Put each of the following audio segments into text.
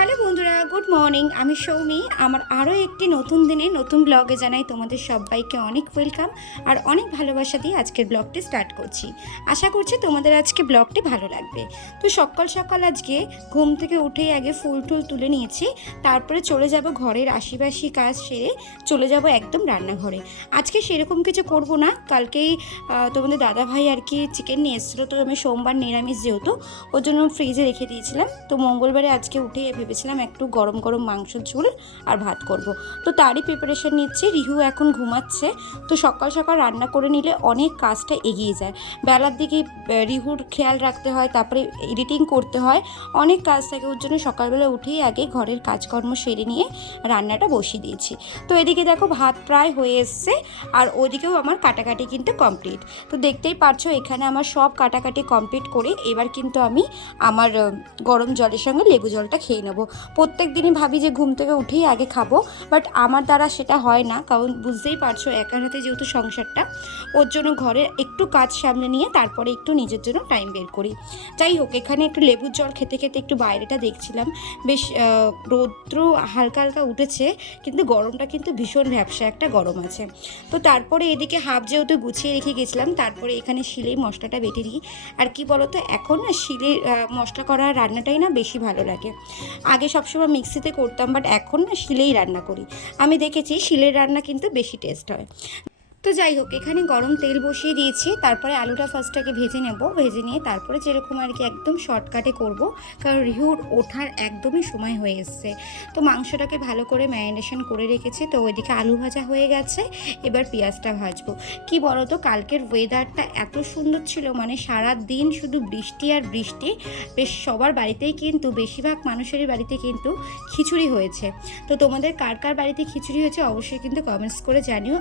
Hello বন্ধুরা, good morning. আমি সৌমি। আমার আরও একটি নতুন দিনে নতুন ব্লগে জানাই তোমাদের সবাইকে অনেক ওয়েলকাম আর অনেক ভালোবাসা দিয়ে আজকের ব্লগটি স্টার্ট করছি। আশা করছি তোমাদের আজকে ব্লগটি ভালো লাগবে। তো সকাল সকাল আজকে ঘুম থেকে উঠেই আগে ফুল টুল তুলে নিয়েছি, তারপরে চলে যাব ঘরের আশিপাশি কাজ সেরে চলে যাব একদম রান্নাঘরে। আজকে সেরকম কিছু করব না, কালকেই তোমাদের দাদাভাই আর কি চিকেন নিয়ে এসেছিলো, তো আমি সোমবার নিরামিষ যেহেতু ওর জন্য ফ্রিজে রেখে দিয়েছিলাম। তো মঙ্গলবারে আজকে উঠে ভেবেছিলাম একটু গরম গরম মাংসের ঝোল আর ভাত করব। তো তারই প্রিপারেশন নিচ্ছি। রিহু এখন ঘুমাচ্ছে, তো সকাল সকাল রান্না করে নিলে অনেক কাজটা এগিয়ে যায়। বেলার দিকে রিহুর খেয়াল রাখতে হয়, তারপরে এডিটিং করতে হয়, অনেক কাজ থাকে। ওর জন্য সকালবেলা উঠেই আগে ঘরের কাজকর্ম সেরে নিয়ে রান্নাটা বসিয়ে দিয়েছি। তো এদিকে দেখো ভাত প্রায় হয়ে এসছে, আর ওইদিকেও আমার কাটাকাটি কিন্তু কমপ্লিট। তো দেখতেই পারছো এখানে আমার সব কাটাকাটি কমপ্লিট করে এবার কিন্তু আমি আমার গরম জলের সঙ্গে লেবু জলটা খেয়ে নেবো। প্রত্যেক দিনই ভাবি যে ঘুম থেকে উঠেই আগে খাবো, বাট আমার দ্বারা সেটা হয় না, কারণ বুঝতেই পারছো একার হাতে যেহেতু সংসারটা, ওর জন্য ঘরের একটু কাজ সামনে নিয়ে তারপরে একটু নিজের জন্য টাইম বের করি। যাই হোক, এখানে একটু লেবুর জল খেতে খেতে একটু বাইরেটা দেখছিলাম, বেশ রৌদ্র হালকা হালকা উঠেছে, কিন্তু গরমটা কিন্তু ভীষণ ভ্যাপসা একটা গরম আছে। তো তারপরে এদিকে হাফ যেহেতু গুছিয়ে রেখে গেছিলাম, তারপরে এখানে শিলেই মশলাটা বেটে নিই। আর কি বলতো, এখন না শিলে মশলা করা রান্নাটাই না বেশি ভালো লাগে। আগে সবসময় মিক্সিতে করতাম, বাট এখন না শিলেই রান্না করি। আমি দেখেছি শিলের রান্না কিন্তু বেশি টেস্ট হয়। তো যাই হোক, এখানে গরম তেল বসিয়ে দিয়েছি, তারপরে আলুটা ফার্স্টটাকে ভেজে নেব। ভেজে নিয়ে তারপরে যেরকম আর কি একদম শর্টকাটে করব, কারণ রিহুর ওঠার একদমই সময় হয়ে এসছে। তো মাংসটাকে ভালো করে ম্যারিনেশন করে রেখেছি। তো ওইদিকে আলু ভাজা হয়ে গেছে, এবার পেঁয়াজটা ভাজবো। কি বলো তো, কালকের ওয়েদারটা এত সুন্দর ছিল, মানে সারা দিন শুধু বৃষ্টি আর বৃষ্টি। বেশ সবার বাড়িতেই কিন্তু, বেশিরভাগ মানুষেরই বাড়িতে কিন্তু খিচুড়ি হয়েছে। তো তোমাদের কার কার বাড়িতে খিচুড়ি হয়েছে অবশ্যই কিন্তু কমেন্টস করে জানিও।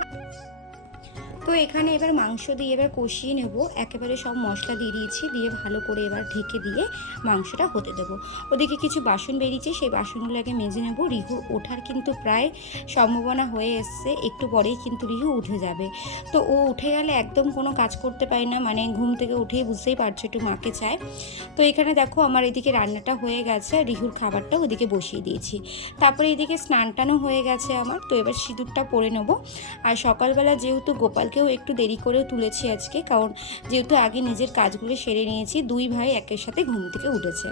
তো এখানে এবার মাংস দিয়ে এবার কষিয়ে নেব। একেবারে সব মশলা দিয়ে দিয়েছি, দিয়ে ভালো করে এবার ঢেকে দিয়ে মাংসটা হতে দেবো। ওদিকে কিছু বাসন বেরিয়েছে, সেই বাসনগুলো আগে মেজে নেব। রিহু ওঠার কিন্তু প্রায় সম্ভাবনা হয়ে এসছে, একটু পরেই কিন্তু রিহু উঠে যাবে। তো ও উঠে গেলে একদম কোনো কাজ করতে পারি না, মানে ঘুম থেকে উঠেই বুঝতেই পারছো একটু মাকে চায়। তো এখানে দেখো আমার এদিকে রান্নাটা হয়ে গেছে, রিহুর খাবারটা ওদিকে বসিয়ে দিয়েছি। তারপরে এদিকে স্নান টানও হয়ে গেছে আমার। তো এবার সিঁদুরটা পরে নেবো। আর সকালবেলা যেহেতু গোপালকেও একটু দেরি করেও তুলেছি আজকে, কারণ যেহেতু আগে নিজের কাজগুলো সেরে নিয়েছি, দুই ভাই একের সাথে ঘুম থেকে উঠেছে।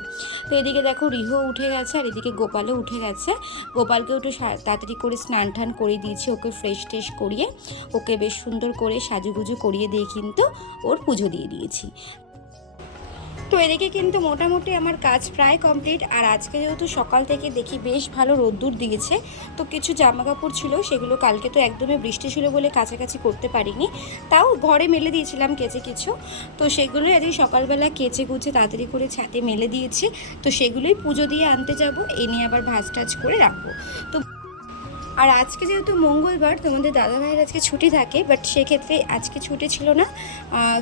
তো এদিকে দেখো রিহু উঠে গেছে, আর এদিকে গোপালও উঠে গেছে। গোপালকেও একটু তাড়াতাড়ি করে স্নান টান করে দিয়েছি, ওকে ফ্রেশ ট্রেশ করিয়ে ওকে বেশ সুন্দর করে সাজুগুজু করিয়ে দিয়ে কিন্তু ওর পুজো দিয়ে দিয়েছি। তো এদিকে কিন্তু মোটামুটি আমার কাজ প্রায় কমপ্লিট। আর আজকে যেহেতু সকাল থেকে দেখি বেশ ভালো রোদ্দুর দিয়েছে, তো কিছু জামা কাপড় ছিল, সেগুলো কালকে তো একদমই বৃষ্টি ছিল বলে কাছাকাছি করতে পারিনি, তাও ঘরে মেলে দিয়েছিলাম কেচে কিছু। তো সেগুলোই আজকে সকালবেলা কেচে কুচে তাড়াতাড়ি করে ছাদে মেলে দিয়েছি। তো সেগুলোই পুজো দিয়ে আনতে যাব, এ নিয়ে আবার ভাজ টাজ করে রাখবো। তো আর আজকে যেহেতু মঙ্গলবার, তোমাদের দাদাভাইয়ের আজকে ছুটি থাকে, বাট সেক্ষেত্রে আজকে ছুটি ছিল না।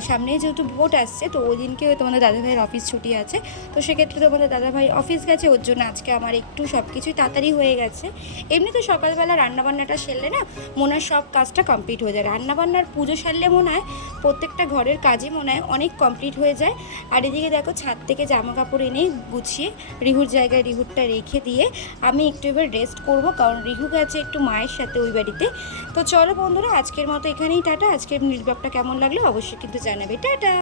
সামনে যেহেতু ভোট আসছে, তো ওই দিনকে তোমাদের দাদাভাইয়ের অফিস ছুটি আছে। তো সেক্ষেত্রে তোমাদের দাদাভাই অফিস গেছে, ওর জন্য আজকে আমার একটু সব কিছুই তাড়াতাড়ি হয়ে গেছে। এমনি তো সকালবেলা রান্নাবান্নাটা সেরলে না মনে হয় সব কাজটা কমপ্লিট হয়ে যায়। রান্নাবান্নার পুজো সারলে মনে হয় প্রত্যেকটা ঘরের কাজই মনে হয় অনেক কমপ্লিট হয়ে যায়। আর এদিকে দেখো ছাদ থেকে জামা কাপড় এনে গুছিয়ে রিহুর জায়গায় রিহুরটা রেখে দিয়ে আমি একটু এবার রেস্ট করবো, কারণ রিহু গেছে একটু মায়ের সাথে ওই বাড়িতে। তো চলো বন্ধুরা, আজকের মতো এখানেই টাটা। আজকের ব্লগটা কেমন লাগলো অবশ্যই কিন্তু জানাবে। টাটা।